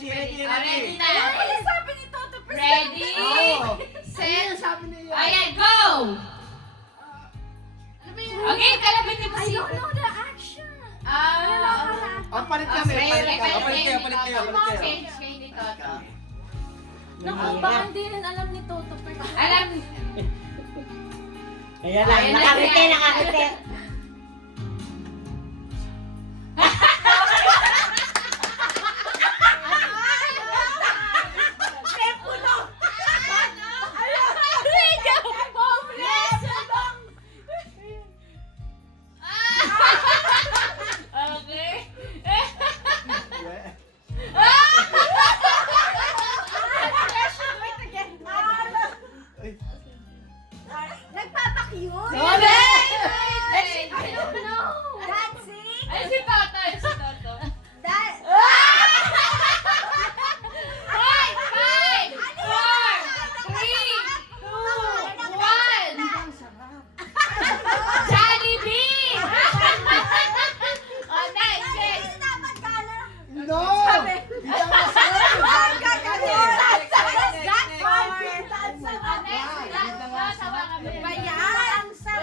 Beshi, ready, Ready ready. na. Ano sabi ni Toto? Ready? Oo. Set. sabi niya. Ayan, go! Okay, kalabitin mo I si... don't know the action. Ang palit kami, Okay, palit okay, kami. okay. Palit kayo. Change kay ni Toto. Naku, baka hindi rin alam ni Toto. Alam, Ayan lang, Ayan na, nakakiti, ayan. nakakiti.